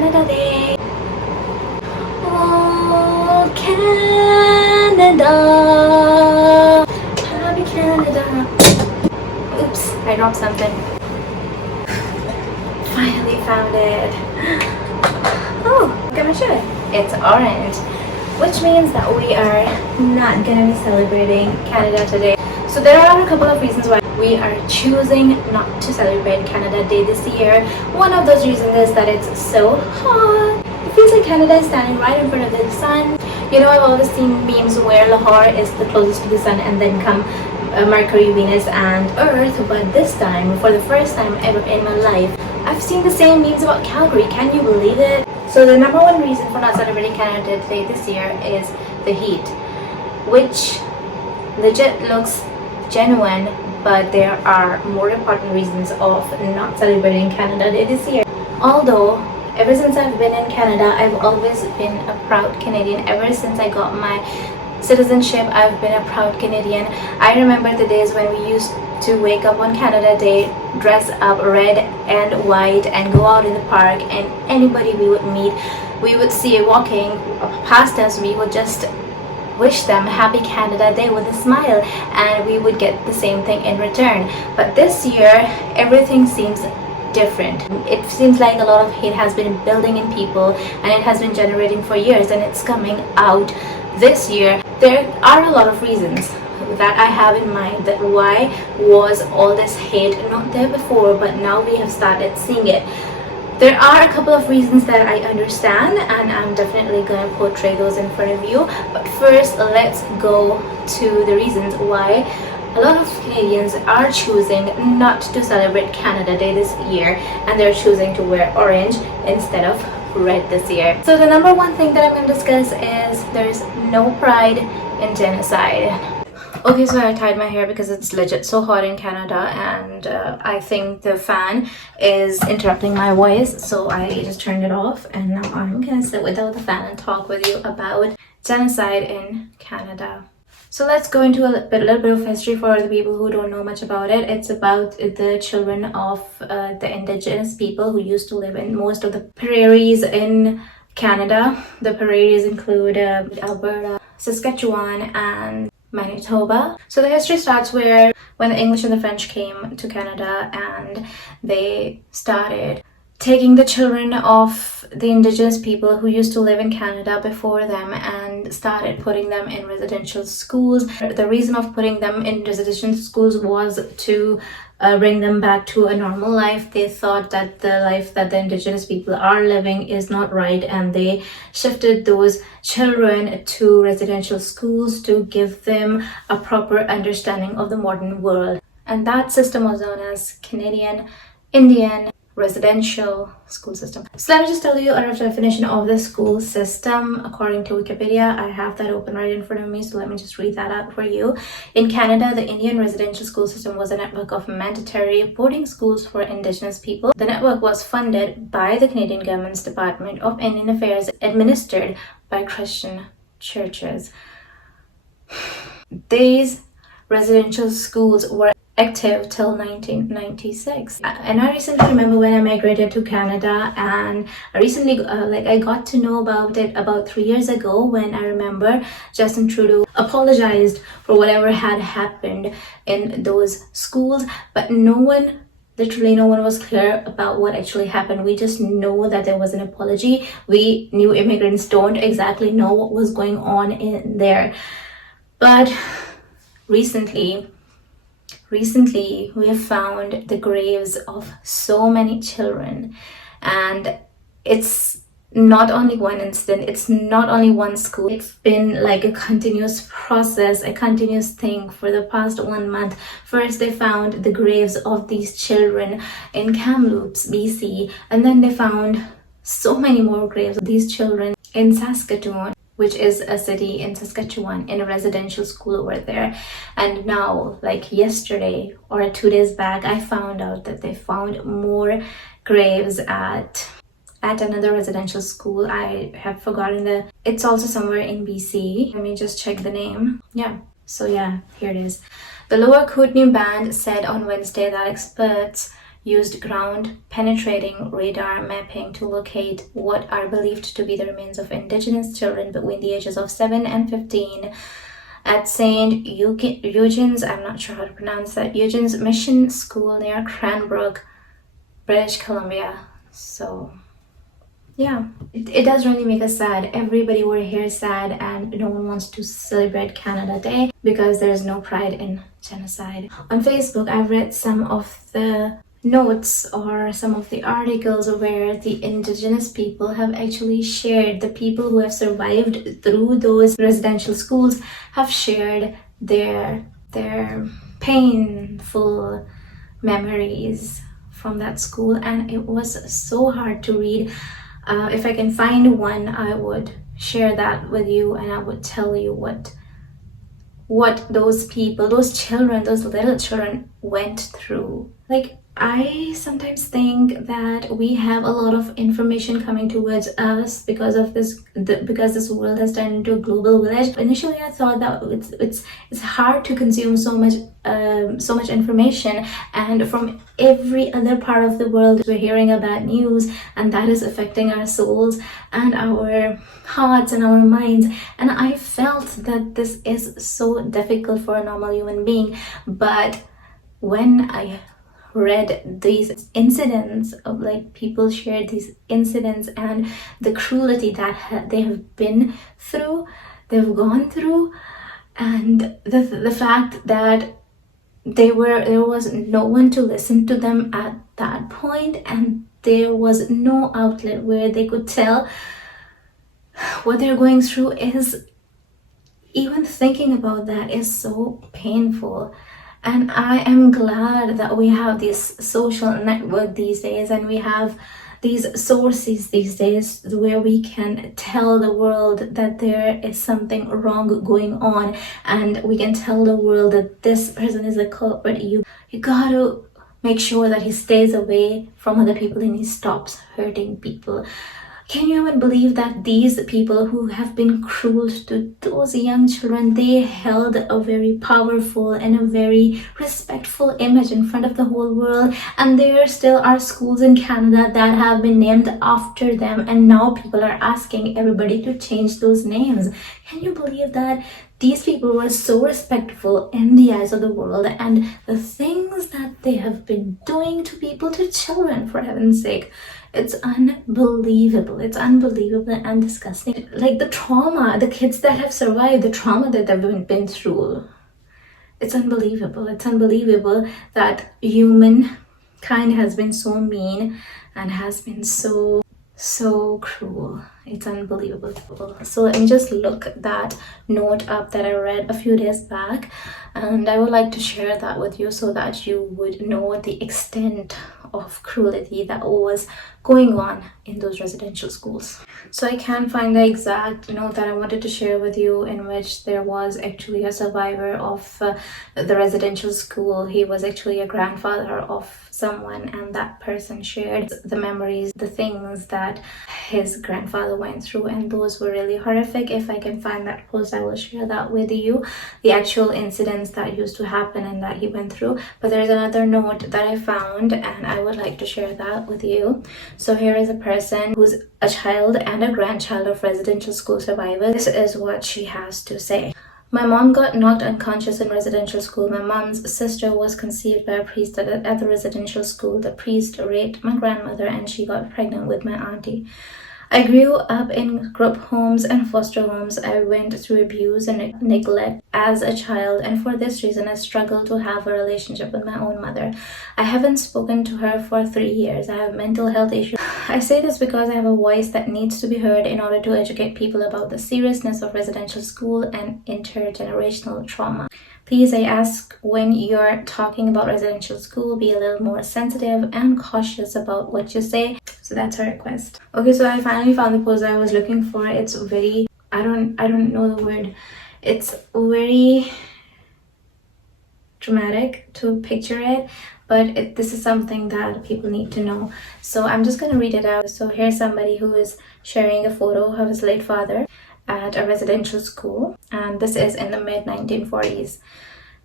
Canada Day. Oh, Canada. Happy Canada. Oops, I dropped something. Finally found it. Oh, look at my shirt. It's orange, which means that we are not gonna be celebrating Canada today. So there are a couple of reasons why we are choosing not to celebrate Canada Day this year. One of those reasons is that it's so hot. It feels like Canada is standing right in front of the sun. You know, I've always seen memes where Lahore is the closest to the sun and then come Mercury, Venus and Earth, but this time, for the first time ever in my life, I've seen the same memes about Calgary. Can you believe it? So the number one reason for not celebrating Canada Day this year is the heat, which legit looks genuine, but there are more important reasons of not celebrating Canada Day this year. Although ever since I've been in Canada, I've always been a proud Canadian. Ever since I got my citizenship, I've been a proud Canadian. I remember the days when we used to wake up on Canada Day, dress up red and white and go out in the park, and anybody we would meet, we would see walking past us, we would just wish them Happy Canada Day with a smile, and we would get the same thing in return. But this year, everything seems different. It seems like a lot of hate has been building in people, and it has been generating for years, and it's coming out this year. There are a lot of reasons that I have in mind that why was all this hate not there before, but now we have started seeing it. There are a couple of reasons that I understand, and I'm definitely going to portray those in front of you. But first, let's go to the reasons why a lot of Canadians are choosing not to celebrate Canada Day this year, and they're choosing to wear orange instead of red this year. So the number one thing that I'm going to discuss is there's no pride in genocide. Okay, so I tied my hair because it's legit so hot in Canada, and I think the fan is interrupting my voice, so I just turned it off, and now I'm gonna sit without the fan and talk with you about genocide in Canada. So let's go into a little bit of history for the people who don't know much about it. It's about the children of the indigenous people who used to live in most of the prairies in Canada. The prairies include Alberta, Saskatchewan, and Manitoba. So the history starts where when the English and the French came to Canada, and they started taking the children of the indigenous people who used to live in Canada before them and started putting them in residential schools. The reason of putting them in residential schools was to bring them back to a normal life. They thought that the life that the indigenous people are living is not right, and they shifted those children to residential schools to give them a proper understanding of the modern world. And that system was known as Canadian Indian residential school system. So let me just tell you a rough definition of the school system according to Wikipedia. I have that open right in front of me, so let me just read that out for you. In Canada, the Indian residential school system was a network of mandatory boarding schools for Indigenous people. The network was funded by the Canadian government's Department of Indian Affairs, administered by Christian churches. These residential schools were active till 1996, and I recently remember when I migrated to Canada, and I recently I got to know about it about 3 years ago, when I remember Justin Trudeau apologized for whatever had happened in those schools, but literally no one was clear about what actually happened. We just know that there was an apology. We new immigrants don't exactly know what was going on in there, but recently we have found the graves of so many children, and it's not only one incident, it's not only one school. It's been like a continuous process, a continuous thing for the past 1 month. First they found the graves of these children in Kamloops, BC, and then they found so many more graves of these children in Saskatoon, which is a city in Saskatchewan, in a residential school over there. And now, like yesterday or 2 days back, I found out that they found more graves at another residential school. I have forgotten it's also somewhere in BC. Let me just check the name. So here it is. The Lower Kootenay Band said on Wednesday that experts used ground-penetrating radar mapping to locate what are believed to be the remains of indigenous children between the ages of 7 and 15 at St. Eugene's, I'm not sure how to pronounce that, Eugene's Mission School near Cranbrook, British Columbia. So yeah, it does really make us sad. Everybody over here is sad, and no one wants to celebrate Canada Day because there's no pride in genocide. On Facebook, I've read some of the notes or some of the articles where the indigenous people have actually shared, the people who have survived through those residential schools have shared their painful memories from that school, and it was so hard to read. If I can find one, I would share that with you, and I would tell you what those people, those children, those little children went through. Like, I sometimes think that we have a lot of information coming towards us because of because this world has turned into a global village. Initially, I thought that it's hard to consume so much information, and from every other part of the world we're hearing about news, and that is affecting our souls and our hearts and our minds. And I felt that this is so difficult for a normal human being, but when I read these incidents of, like, people shared these incidents and the cruelty that they have been through, they've gone through, and the fact that there was no one to listen to them at that point, and there was no outlet where they could tell what they're going through, is, even thinking about that is so painful. And I am glad that we have this social network these days, and we have these sources these days where we can tell the world that there is something wrong going on, and we can tell the world that this person is a culprit. You gotta make sure that he stays away from other people and he stops hurting people. Can you even believe that these people who have been cruel to those young children, they held a very powerful and a very respectful image in front of the whole world, and there still are schools in Canada that have been named after them, and now people are asking everybody to change those names. Can you believe that? These people were so respectful in the eyes of the world, and the things that they have been doing to people, to children, for heaven's sake, it's unbelievable. It's unbelievable and disgusting. Like, the trauma, the kids that have survived, the trauma that they've been through, it's unbelievable. It's unbelievable that humankind has been so mean and has been so cruel. It's unbelievable. So let me just look that note up that I read a few days back, and I would like to share that with you so that you would know the extent of cruelty that was going on in those residential schools. So I can't find the exact note that I wanted to share with you, in which there was actually a survivor of the residential school. He was actually a grandfather of someone, and that person shared the memories, the things that his grandfather went through, and those were really horrific. If I can find that post, I will share that with you, the actual incidents that used to happen and that he went through. But there's another note that I found, and I would like to share that with you. So here is a person who's a child and a grandchild of residential school survivors. This is what she has to say. My mom got knocked unconscious in residential school. My mom's sister was conceived by a priest at the residential school. The priest raped my grandmother, and she got pregnant with my auntie. I grew up in group homes and foster homes. I went through abuse and neglect as a child, and for this reason I struggled to have a relationship with my own mother. I haven't spoken to her for 3 years. I have mental health issues. I say this because I have a voice that needs to be heard in order to educate people about the seriousness of residential school and intergenerational trauma. Please, I ask, when you're talking about residential school, be a little more sensitive and cautious about what you say. So that's her request. Okay, so I finally found the post I was looking for. It's very, I don't know the word. It's very dramatic to picture it, but this is something that people need to know. So I'm just gonna read it out. So here's somebody who is sharing a photo of his late father at a residential school, and this is in the mid-1940s.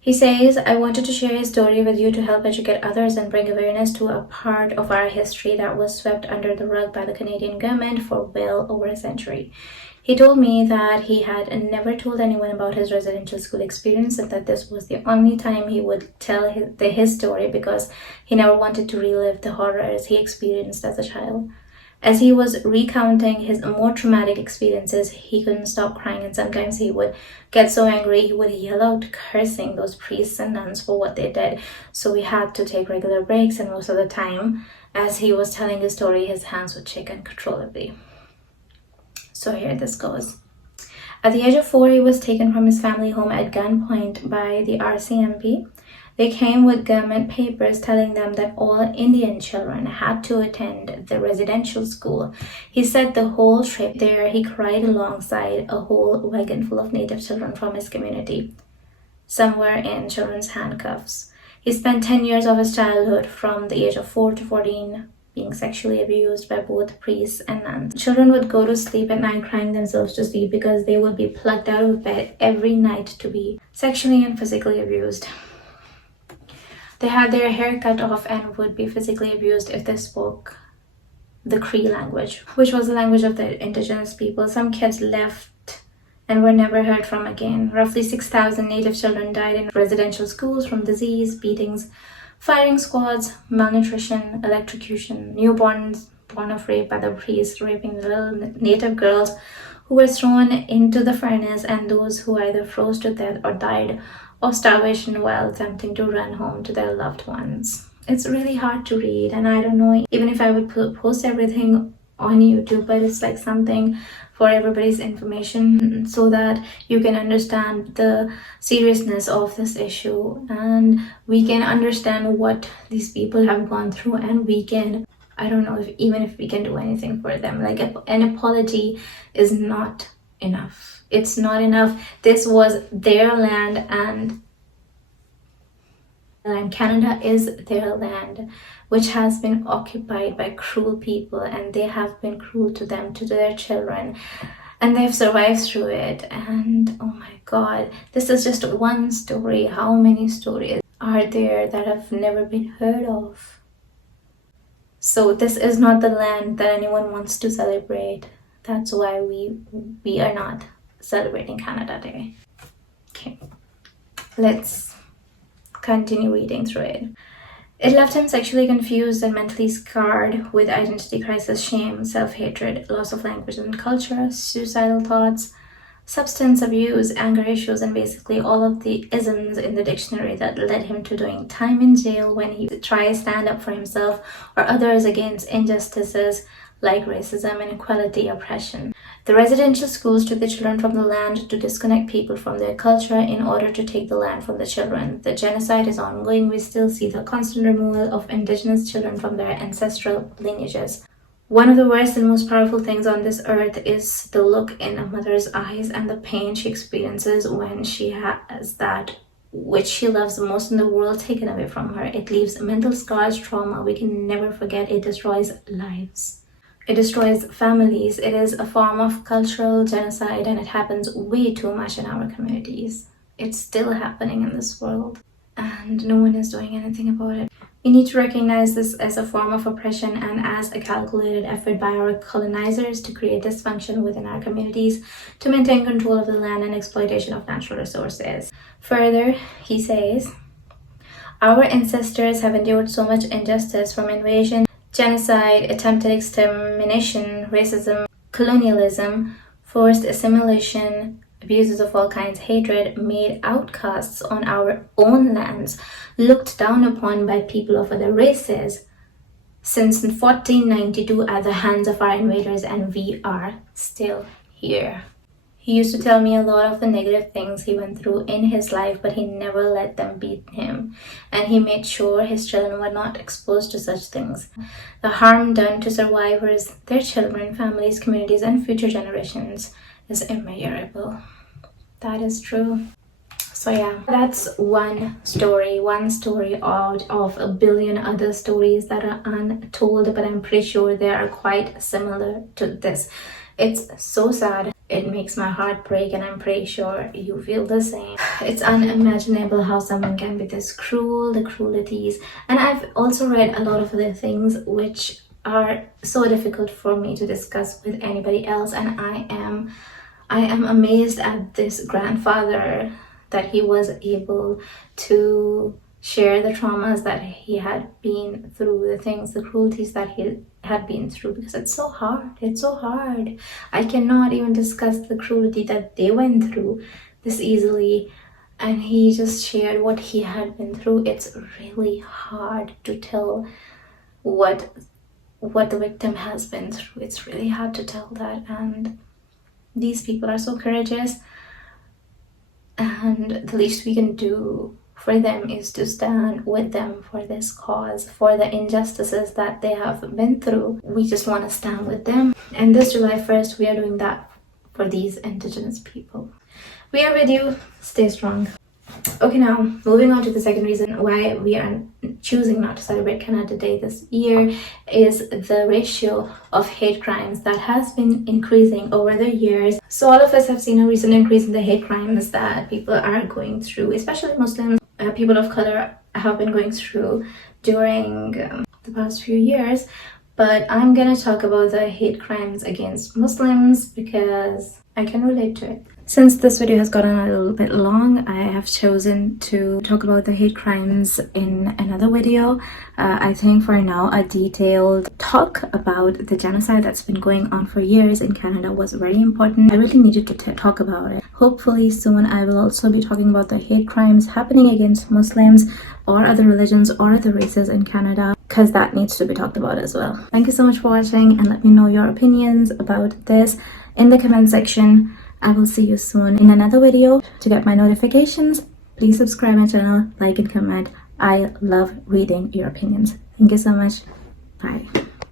He says, I wanted to share his story with you to help educate others and bring awareness to a part of our history that was swept under the rug by the Canadian government for well over a century. He told me that he had never told anyone about his residential school experience and that this was the only time he would tell his story because he never wanted to relive the horrors he experienced as a child. As he was recounting his more traumatic experiences, he couldn't stop crying, and sometimes he would get so angry he would yell out cursing those priests and nuns for what they did. So we had to take regular breaks, and most of the time, as he was telling his story, his hands would shake uncontrollably. So here this goes. At the age of 4, he was taken from his family home at gunpoint by the RCMP. They came with government papers telling them that all Indian children had to attend the residential school. He said the whole trip there he cried alongside a whole wagon full of native children from his community. Some were in children's handcuffs. He spent 10 years of his childhood from the age of 4 to 14 being sexually abused by both priests and nuns. Children would go to sleep at night crying themselves to sleep because they would be plucked out of bed every night to be sexually and physically abused. They had their hair cut off and would be physically abused if they spoke the Cree language, which was the language of the indigenous people. Some kids left and were never heard from again. Roughly 6,000 native children died in residential schools from disease, beatings, firing squads, malnutrition, electrocution, newborns born of rape by the priests raping the little native girls who were thrown into the furnace, and those who either froze to death or died of starvation while attempting to run home to their loved ones. It's really hard to read, and I don't know even if I would post everything on YouTube, but it's like something for everybody's information so that you can understand the seriousness of this issue and we can understand what these people have gone through, and we can, I don't know even if we can do anything for them. Like an apology is not enough. It's not enough. This was their land, and Canada is their land, which has been occupied by cruel people, and they have been cruel to them, to their children, and they've survived through it. And oh my God, this is just one story. How many stories are there that have never been heard of? So this is not the land that anyone wants to celebrate. That's why we are not celebrating Canada Day. Okay, let's continue reading through it. It left him sexually confused and mentally scarred with identity crisis, shame, self-hatred, loss of language and culture, suicidal thoughts, substance abuse, anger issues, and basically all of the isms in the dictionary that led him to doing time in jail when he tried to stand up for himself or others against injustices like racism, inequality, oppression. The residential schools took the children from the land to disconnect people from their culture in order to take the land from the children. The genocide is ongoing. We still see the constant removal of indigenous children from their ancestral lineages. One of the worst and most powerful things on this earth is the look in a mother's eyes and the pain she experiences when she has that which she loves the most in the world taken away from her. It leaves mental scars, trauma we can never forget. It destroys lives. It destroys families. It is a form of cultural genocide, and it happens way too much in our communities. It's still happening in this world, and no one is doing anything about it. We need to recognize this as a form of oppression and as a calculated effort by our colonizers to create dysfunction within our communities, to maintain control of the land and exploitation of natural resources. Further, he says, our ancestors have endured so much injustice, from invasion, genocide, attempted extermination, racism, colonialism, forced assimilation, abuses of all kinds, hatred, made outcasts on our own lands, looked down upon by people of other races since 1492 at the hands of our invaders, and we are still here. He used to tell me a lot of the negative things he went through in his life, but he never let them beat him. And he made sure his children were not exposed to such things. The harm done to survivors, their children, families, communities, and future generations is immeasurable. That is true. So yeah, that's one story out of a billion other stories that are untold, but I'm pretty sure they are quite similar to this. It's so sad. It makes my heart break, and I'm pretty sure you feel the same. It's unimaginable how someone can be this cruel, the cruelties. And I've also read a lot of other things which are so difficult for me to discuss with anybody else, and I am amazed at this grandfather, that he was able to share the traumas that he had been through, the things, the cruelties that he had been through, because it's so hard. I cannot even discuss the cruelty that they went through this easily, and he just shared what he had been through. It's really hard to tell what the victim has been through. It's really hard to tell that, and these people are so courageous, and the least we can do for them is to stand with them for this cause, for the injustices that they have been through. We just want to stand with them, and this July 1st we are doing that for these Indigenous people. We are with you. Stay strong. Okay, now moving on to the second reason why we are choosing not to celebrate Canada Day this year is the ratio of hate crimes that has been increasing over the years. So all of us have seen a recent increase in the hate crimes that people are going through, especially Muslims, people of color have been going through during the past few years. But I'm gonna talk about the hate crimes against Muslims because I can relate to it. Since this video has gotten a little bit long, I have chosen to talk about the hate crimes in another video. I think for now a detailed talk about the genocide that's been going on for years in Canada was very important. I really needed to talk about it. Hopefully soon I will also be talking about the hate crimes happening against Muslims or other religions or other races in Canada, because that needs to be talked about as well. Thank you so much for watching, and let me know your opinions about this in the comment section. I will see you soon in another video. To get my notifications, please subscribe my channel, like and comment. I love reading your opinions. Thank you so much. Bye.